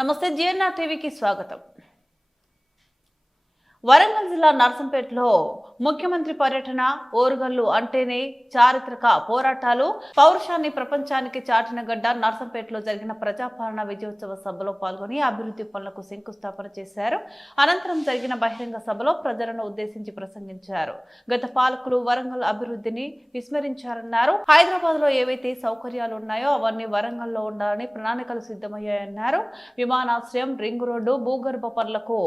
నమస్తే జిఎన్ఆర్ టీవీకి స్వాగతం. వరంగల్ జిల్లా నర్సంపేటలో ముఖ్యమంత్రి పర్యటన. ఓరుగల్లు అంటేనే చారిత్రక పోరాటాలు, పౌరుషాన్ని ప్రపంచానికి చాటిన గడ్డ. నర్సంపేటలో జరిగిన ప్రజాపాలన విజయోత్సవ సభలో పాల్గొని అభివృద్ధి పనులకు శంకుస్థాపన చేశారు. అనంతరం జరిగిన బహిరంగ సభలో ప్రజలను ఉద్దేశించి ప్రసంగించారు. గత పాలకులు వరంగల్ అభివృద్ధిని విస్మరించారన్నారు. హైదరాబాద్ లో ఏవైతే సౌకర్యాలు ఉన్నాయో అవన్నీ వరంగల్ లో ఉండాలని ప్రణాళికలు సిద్ధమయ్యాయన్నారు. విమానాశ్రయం, రింగ్ రోడ్డు, భూగర్భ పనులకు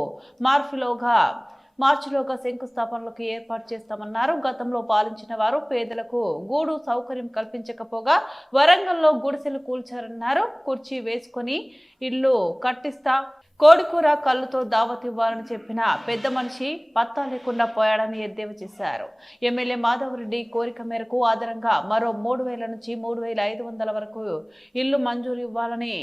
మార్చిలోగా శంకుస్థాపనలకు ఏర్పాటు చేస్తామన్నారు. గతంలో పాలించిన వారు పేదలకు గూడు సౌకర్యం కల్పించకపోగా వరంగల్లో గుడిసెలు కూల్చారన్నారు. కుర్చీ వేసుకొని ఇల్లు కట్టిస్తా, కోడికూర కళ్ళుతో దావత్ ఇవ్వాలని చెప్పిన పెద్ద మనిషి పత్తా లేకుండా పోయాడని ఎద్దేవా చేశారు. ఎమ్మెల్యే మాధవరెడ్డి కోరిక మేరకు ఆధారంగా మరో 3,000 నుంచి 3,500 వరకు ఇల్లు మంజూరు ఇవ్వాలని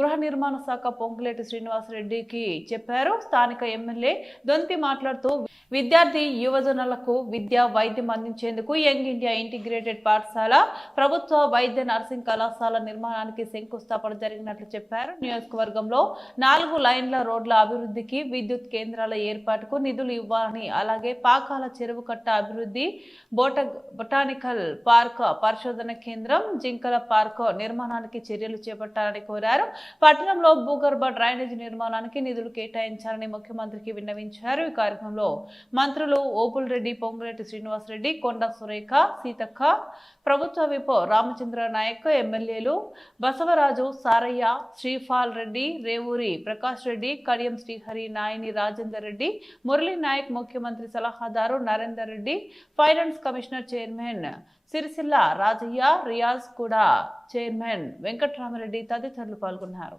గృహ నిర్మాణ శాఖ పొంగులేటి శ్రీనివాసరెడ్డికి చెప్పారు. స్థానిక ఎమ్మెల్యే దొంతి మాట్లాడుతూ విద్యార్థి యువజనులకు విద్య, వైద్యం అందించేందుకు యంగ్ ఇండియా ఇంటిగ్రేటెడ్ పాఠశాల, ప్రభుత్వ వైద్య నర్సింగ్ కళాశాల నిర్మాణానికి శంకుస్థాపన జరిగినట్లు చెప్పారు. నియోజకవర్గంలో 4 లైన్ల రోడ్ల అభివృద్ధికి, విద్యుత్ కేంద్రాల ఏర్పాటుకు నిధులు ఇవ్వాలని, అలాగే పాకాల చెరువు కట్ట అభివృద్ధి, బొటానికల్ పార్క్ పరిశోధన కేంద్రం, జింకల పార్క్ నిర్మాణానికి చర్యలు చేపట్టాలని కోరారు. పట్టణంలో భూగర్భ డ్రైనేజీ నిర్మాణానికి నిధులు కేటాయించాలని ముఖ్యమంత్రికి విన్నవించారు. ఈ కార్యక్రమంలో మంత్రులు ఓపుల్ రెడ్డి, పొంగులేటి శ్రీనివాసరెడ్డి, కొండ సురేఖ, సీతక్క, ప్రభుత్వ విప్ రామచంద్ర నాయక్, ఎమ్మెల్యేలు బసవరాజు, సారయ్య, శ్రీపాల్ రెడ్డి, రేవూరి ప్రకాష్ రెడ్డి, కడియం శ్రీహరి, నాయని రాజేందర్ రెడ్డి, మురళీ నాయక్, ముఖ్యమంత్రి సలహాదారు Narender Reddy, finance commissioner chairman Sircilla Rajaiah, Riyaz కూడా చైర్మన్ వెంకట్రామరెడ్డి తదితరులు పాల్గొన్నారు.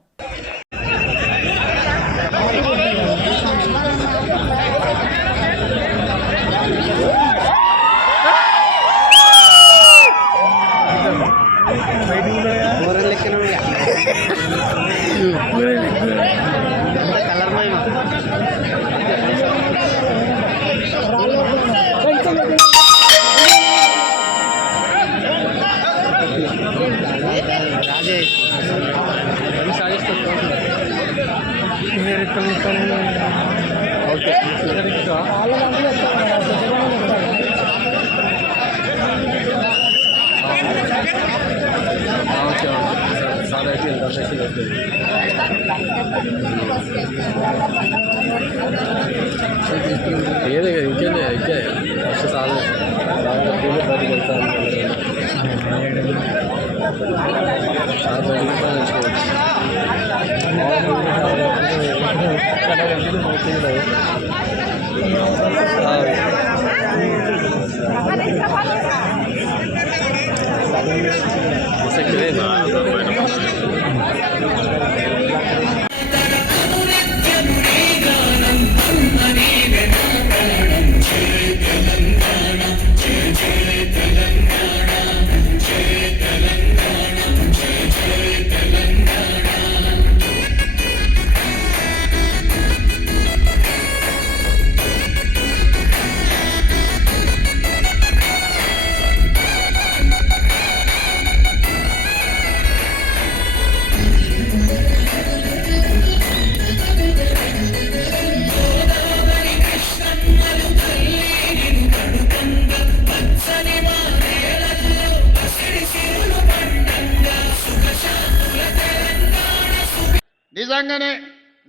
నిజంగానే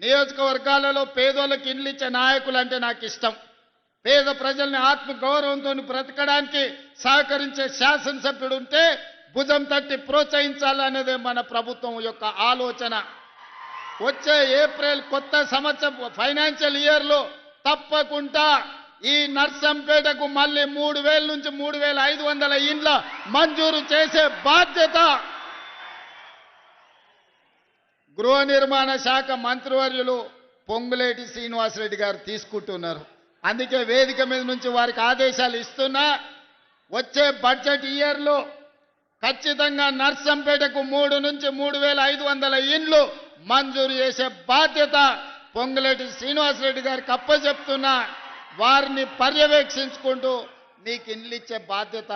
నియోజకవర్గాలలో పేదోళ్ళకి ఇండ్లు ఇచ్చే నాయకులు అంటే నాకు ఇష్టం. పేద ప్రజల్ని ఆత్మగౌరవంతో బ్రతకడానికి సహకరించే శాసనసభ్యుడు ఉంటే భుజం తట్టి ప్రోత్సహించాలనేదే మన ప్రభుత్వం యొక్క ఆలోచన. వచ్చే ఏప్రిల్ కొత్త సంవత్సరం ఫైనాన్షియల్ ఇయర్లో తప్పకుండా ఈ నర్సంపేటకు మళ్ళీ 3,000 నుంచి 3,500 ఇండ్ల మంజూరు చేసే బాధ్యత గృహ నిర్మాణ శాఖ మంత్రివర్యులు పొంగులేటి శ్రీనివాసరెడ్డి గారు తీసుకుంటున్నారు. అందుకే వేదిక మీద నుంచి వారికి ఆదేశాలు ఇస్తున్నా. వచ్చే బడ్జెట్ ఇయర్లో ఖచ్చితంగా నర్సంపేటకు 3 నుంచి 3,500 ఇండ్లు మంజూరు చేసే బాధ్యత పొంగులేటి శ్రీనివాసరెడ్డి గారికి అప్పచెప్తున్నా. వారిని పర్యవేక్షించుకుంటూ మీకు ఇండ్లు ఇచ్చే బాధ్యత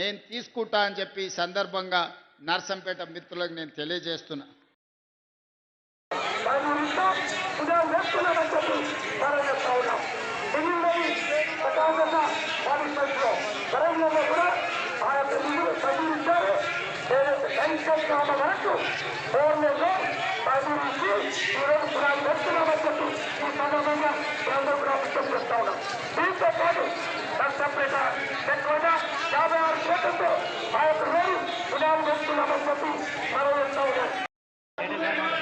నేను తీసుకుంటా అని చెప్పి ఈ సందర్భంగా నర్సంపేట మిత్రులకు నేను తెలియజేస్తున్నా. ఉదయం వేస్తున్నామని చెప్పి మనం చెప్తా ఉన్నాం. ఢిల్లీలోని ప్రకాశన్న పార్లమెంట్లో వరంగల్లో కూడా ఆ యొక్క నిధులు తగ్గించారు. గ్రామ వరకు గవర్నమెంట్లో తగ్గించి ఈరోజు పునాది వేస్తున్నామని చెప్పి ఈ సందర్భంగా అందరూ కూడా విజ్ఞప్తి చేస్తా ఉన్నాం. దీంతో పాటు నష్టపేట ఎక్కువగా 56 కోట్లతో ఆ యొక్క రోడ్డు పునాది వేస్తున్నామని చెప్పి మనం చెప్తా ఉన్నాం. నిర్మాణం